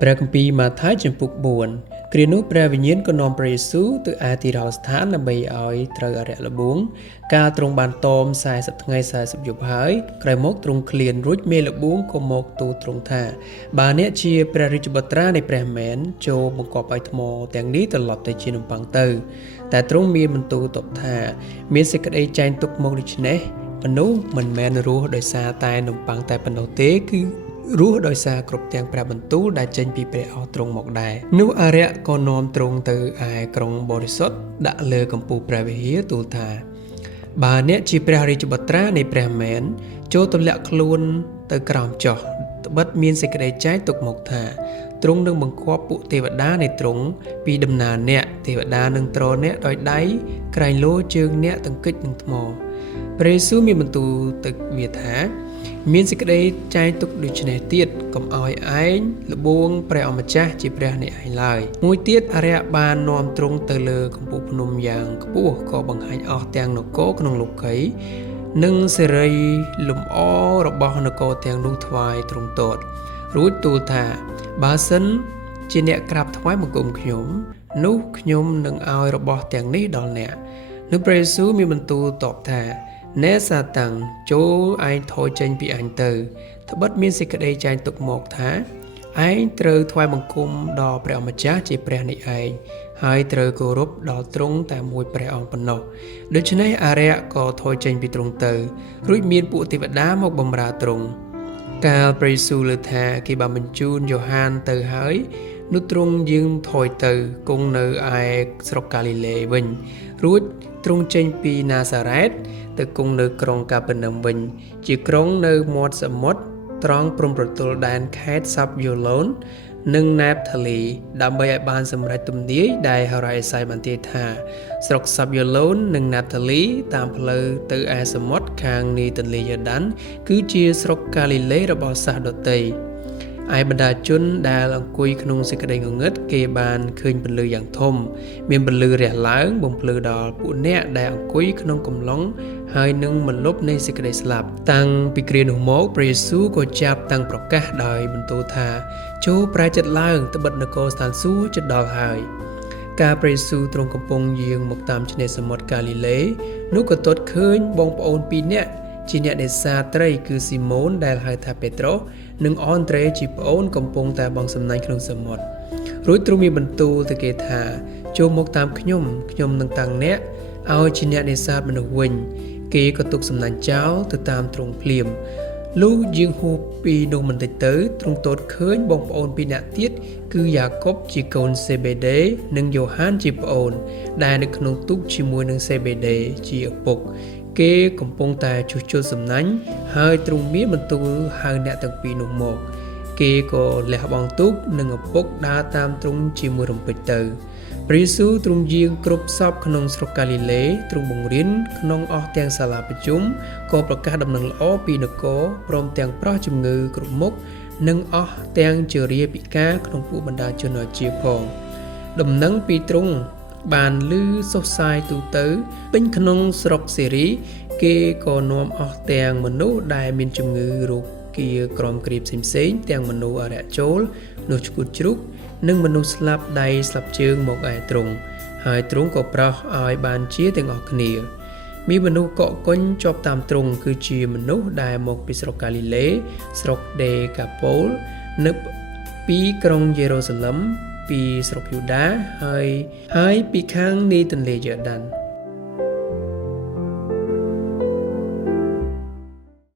ព្រះគម្ពីរម៉ាថាយចំពុក4គ្រានោះព្រះវិញ្ញាណក៏នាំព្រះយេស៊ូវទៅឯទីរោស្ថានដើម្បីឲ្យត្រូវអរិយល្បួងកាលទ្រង់បានតម40ថ្ងៃ40យប់ហើយក្រោយមកទ្រង់ឃ្លានរួចមេល្បួងក៏មកទូលទ្រង់ថាបើអ្នកជាព្រះរាជបុត្រានៃព្រះមែនចូលបង្កប់ឲ្យថ្មទាំងនេះត្រឡប់ទៅជានំប៉័ងទៅតែទ្រង់មានបន្ទូលតបថាមានសេចក្តីចែងទុកមកដូច្នេះមនុស្សមិនមែនរស់ដោយសារតែនំប៉័ងតែប៉ុណ្ណោះទេគឺរស់ដោយសារគ្រប់ទាំងព្រះបន្ទូលដែលចេញពីព្រះអស់ទ្រង់មកដែរនោះអរិយក៏នាំទ្រង់ទៅឯក្រុងបរិសុទ្ធដាក់លើកំពូលព្រះវិហារទូលថាបើអ្នកជាព្រះរាជបុត្រានៃព្រះមែនចូលទម្លាក់ខ្លួនទៅក្រោមចុះត្បិតមានសេចក្តីចែងទុកមកថាទ្រង់នឹងបង្គាប់ពួកទេវតានៃទ្រង់ពីដំណើរអ្នកទេវតានឹងទ្រអ្នកដោយដៃក្រែងលោជើងអ្នកទង្គិចនឹងថ្មព្រះយេស៊ូវមានបន្ទូលទៅវាថាមានសេចក្តីចែងទុកដូច្នេះទៀតកុំឲ្យឯងល្បួងព្រះអម្ចាស់ជាព្រះនៃឯងឡើយមួយទៀតអរិយបាននាំទ្រង់ទៅលើកំពូលភ្នំយ៉ាងខ្ពស់ក៏បង្ហាញអស់ទាំងនគរក្នុងលោកីនិងសេរីលំអរបស់នគរទាំងនោះថ្វាយទ្រង់ទតរួចទូលថាបើសិនជាអ្នកក្រាបថ្វាយបង្គំខ្ញុំនោះខ្ញុំនឹងឲ្យរបស់ទាំងនេះដល់អ្នកនោះព្រះយេស៊ូវមានបន្ទូលតបថាណែសាតាំងចូលឯងថយចេញពីអញទៅត្បិតមានសេចក្តីចែងទុកមកថាឯងត្រូវថ្វាយបង្គំដល់ព្រះអម្ចាស់ជាព្រះនៃឯងហើយត្រូវគោរពដល់ទ្រង់តែមួយព្រះអង្គប៉ុណ្ណោះដូច្នេះអរិយក៏ថយចេញពីទ្រង់ទៅរួចមានពួកទេវតាមកបម្រើទ្រង់កាលព្រះយេស៊ូវលើថាគេបានបញ្ជូនយ៉ូហានទៅហើយនោះទ្រង់យាងថយទៅគង់នៅឯស្រុកកាលីលេវិញរួចទ្រង់ចេញពីណាសារ៉េតទៅគង់នៅក្រុងកាពេណាំវិញជាក្រុងនៅមាត់សមុទ្រត្រង់ព្រំប្រទល់ដែនខេត្តសាប់យូឡូននិងណេបថាលីដើម្បីឲ្យបានសម្រេចទំនាយដែលហោរ៉ាអេសាយបានទាយថាស្រុកសាប់យូឡូននិងណេបថាលីតាមផ្លូវទៅឯសមុទ្រខាងនីទន្លេយ៉ូដានគឺជាស្រុកកាលីលេរបស់សាសដទៃឯបណ្ដាជនដែលអង្គុយក្នុងសេចក្តីងងឹតគេបានឃើញពន្លឺយ៉ាងធំមានពន្លឺរះឡើងបំភ្លឺដល់ពួកអ្នកដែលអង្គុយក្នុងកំឡុងហើយនឹងមលុបនៃសេចក្តីស្លាប់តាំងពីគ្រានោះមកព្រះយេស៊ូវក៏ចាប់តាំងប្រកាសដោយបន្ទូលថាចូលប្រែចិត្តឡើងត្បិតនគរស្ថានសួគ៌ជិតដល់ហើយការព្រះយេស៊ូវទ្រង់កំពុងយាងមកតាមឆ្នេរសមុទ្រកាលីលេនោះក៏ទតឃើញបងប្អូន2នាក់ជាអ្នកនេសាទត្រីគឺស៊ីម៉ូនដែលហៅថាពេត្រុសនិងអនដ្រេជាប្អូនកំពុងតែបង់សំណាញ់ក្នុងសមុទ្ររួចទ្រង់មានបន្ទូលទៅគេថាចូលមកតាមខ្ញុំនឹងតាំងអ្នកឲ្យជាអ្នកនេសាទមនុស្សវិញគេក៏ទុកសំណាញ់ចោលទៅតាមទ្រង់ភ្លាមលុះយាងហួសពីនោះបន្តិចទៅទ្រង់ទតឃើញបងប្អូន2នាក់ទៀតគឺយ៉ាកុបជាកូនសេបេដេនិងយ៉ូហានជាប្អូនដែលនៅក្នុងទូកជាមួយនឹងសេបេដេជាឪពុកគេកំពុងតែជួសជុលសំណាញ់ហើយទ្រង់មានបន្ទូលហៅអ្នកទាំងពីរនោះមកគេក៏លះបង់ទូកនិងឪពុកដើរតាមទ្រង់ជាមួយរំពេចទៅព្រះយេស៊ូវទ្រង់យាងគ្រប់សពក្នុងស្រុកកាលីលេទ្រង់បង្រៀនក្នុងអស់ទាំងសាលាប្រជុំក៏ប្រកាសដំណឹងល្អពីនគរព្រមទាំងប្រោះជំងឺគ្រប់មុខនិងអស់ទាំងជារាពិការក្នុងពួកបណ្ដាជនអាជីវផងដំណឹងពីទ្រង់បានឮសុសសាយទូទៅពេញក្នុងស្រុកសេរីគេក៏នាំអស់ទាំងមនុស្សដែលមានជំងឺរោគាក្រំគ្រីបផ្សេងៗទាំងមនុស្សអរិយចូលមនុស្សឆ្កួតជ្រូកនិងមនុស្សស្លាប់ដៃស្លាប់ជើងមកឯទ្រង់ហើយទ្រង់ក៏ប្រោសឲ្យបានជាទាំងអស់គ្នាមានមនុស្សកកកុញជាប់តាមទ្រង់គឺជាមនុស្សដែលមកពីស្រុកកាលីលេស្រុកដេកាប៉ូលនៅពីក្រុងយេរូសាឡឹមពីស្រុកយូដាហើយពីខាងនីទន្លេយ៉ូដាន